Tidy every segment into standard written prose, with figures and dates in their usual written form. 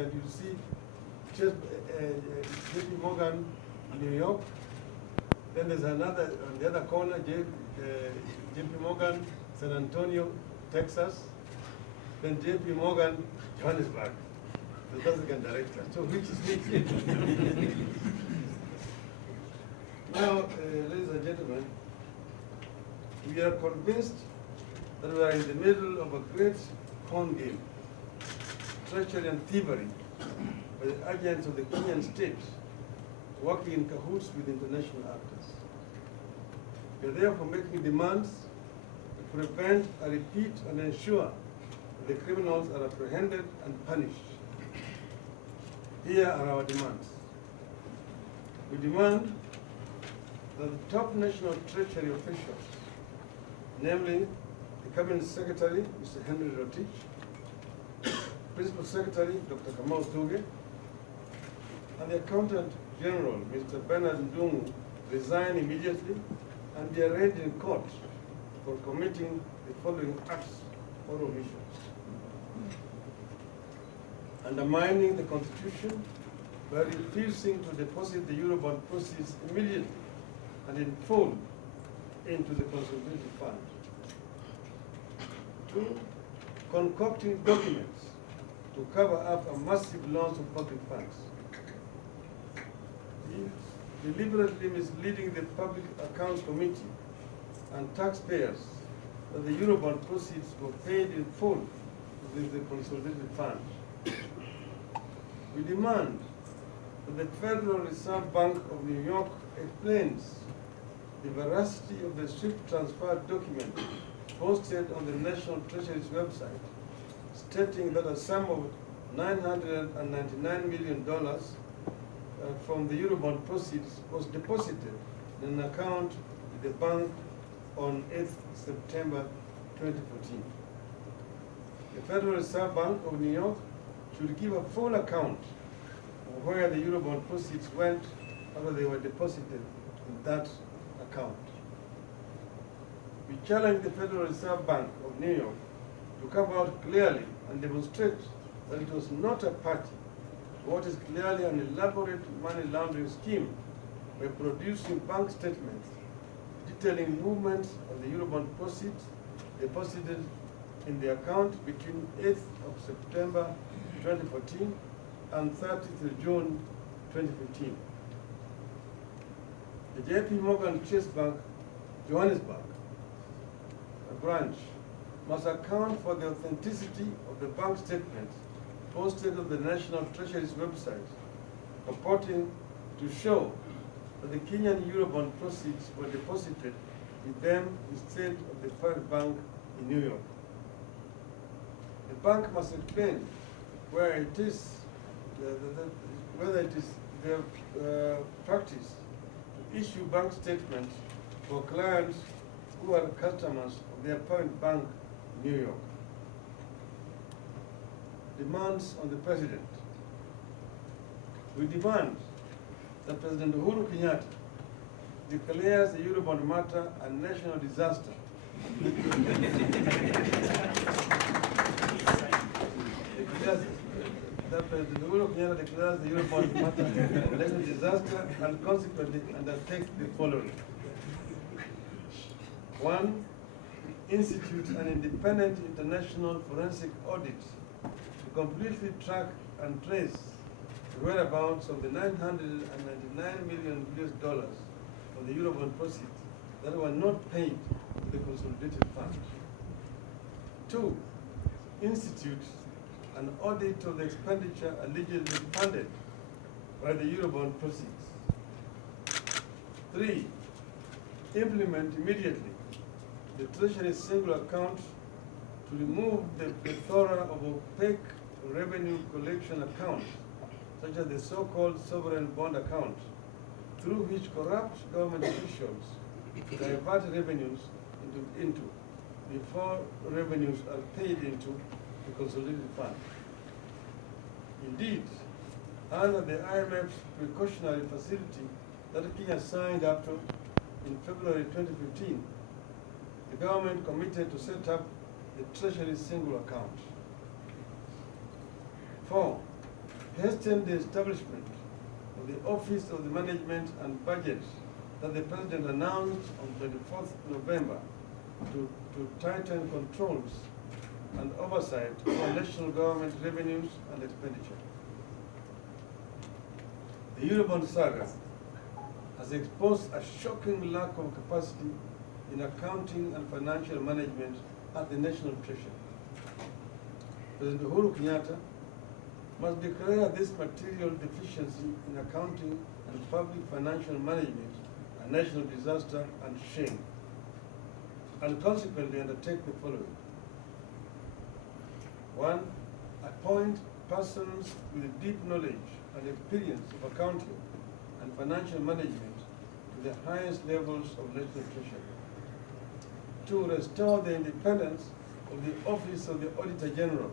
statement, you see JP Morgan, New York. Then there's another on the other corner, JP Morgan, San Antonio, Texas. Then JP Morgan, Johannesburg. The Mexican director. So which is which? Now, ladies and gentlemen, we are convinced that we are in the middle of a great con game, treachery and thievery by the agents of the Kenyan state working in cahoots with international actors. We are therefore making demands to prevent a repeat and ensure that the criminals are apprehended and punished. Here are our demands. We demand that the top national treasury officials, namely the Cabinet Secretary, Mr. Henry Rotich, Principal Secretary, Dr. Kamau Thuge, and the Accountant General, Mr. Bernard Ndungu, resign immediately and be arraigned in court for committing the following acts or omissions: undermining the Constitution by refusing to deposit the Eurobond proceeds immediately and in full into the consolidated fund. 2, concocting documents to cover up a massive loss of public funds. 3, deliberately misleading the Public Accounts Committee and taxpayers that the Eurobond proceeds were paid in full with the consolidated fund. We demand that the Federal Reserve Bank of New York explains the veracity of the SWIFT transfer document posted on the National Treasury's website, stating that a sum of $999 million from the Eurobond proceeds was deposited in an account with the bank on 8th September 2014. The Federal Reserve Bank of New York should give a full account of where the Eurobond proceeds went after they were deposited in that account. We challenge the Federal Reserve Bank of New York to come out clearly and demonstrate that it was not a party to what is clearly an elaborate money laundering scheme by producing bank statements detailing movements of the Eurobond proceeds deposited in the account between 8th of September 2014 and 30th of June 2015. The JP Morgan Chase Bank, Johannesburg, a branch, must account for the authenticity of the bank statements posted on the National Treasury's website, purporting to show that the Kenyan Eurobond proceeds were deposited with them instead of the parent bank in New York. The bank must explain where it is, whether it is their practice to issue bank statements for clients who are customers of their parent bank in New York. Demands on the President. We demand that President Uhuru Kenyatta declares the Eurobond matter a national disaster. That President Uhuru Kenyatta declares the Eurobond matter a national disaster and consequently undertakes the following. 1, institute an independent international forensic audit to completely track and trace the whereabouts of the $999 million of the Eurobond proceeds that were not paid to the consolidated fund. 2, institute an audit of the expenditure allegedly funded by the Eurobond proceeds. 3, implement immediately the Treasury single account to remove the plethora of opaque revenue collection accounts, such as the so-called sovereign bond account, through which corrupt government officials divert revenues into before revenues are paid into the consolidated fund. Indeed, under the IMF's precautionary facility that Kenya signed up to in February 2015, the government committed to set up the Treasury single account. 4, hastened the establishment of the Office of the Management and Budget that the President announced on 24th November to tighten controls and oversight on national government revenues and expenditure. The Eurobond saga has exposed a shocking lack of capacity in accounting and financial management at the National Treasury. President Uhuru Kenyatta must declare this material deficiency in accounting and public financial management a national disaster and shame, and consequently undertake the following. 1. Appoint persons with deep knowledge and experience of accounting and financial management to the highest levels of national treasury. 2. Restore the independence of the Office of the Auditor General,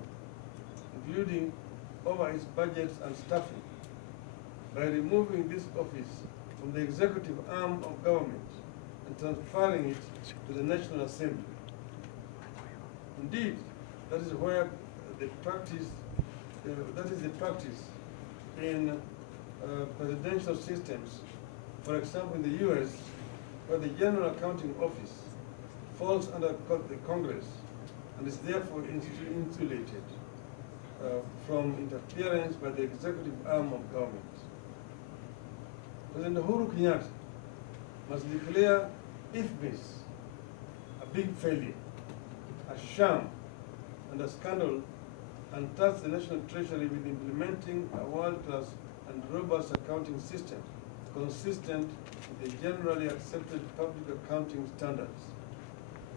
including over its budgets and staffing, by removing this office from the executive arm of government and transferring it to the National Assembly. Indeed, that is where the practice, in presidential systems. For example, in the U.S., where the General Accounting Office falls under the Congress and is therefore insulated from interference by the executive arm of government. President Uhuru Kenyatta must declare IFMIS a big failure, a sham, and a scandal, and task the National Treasury with implementing a world-class and robust accounting system consistent with the generally accepted public accounting standards.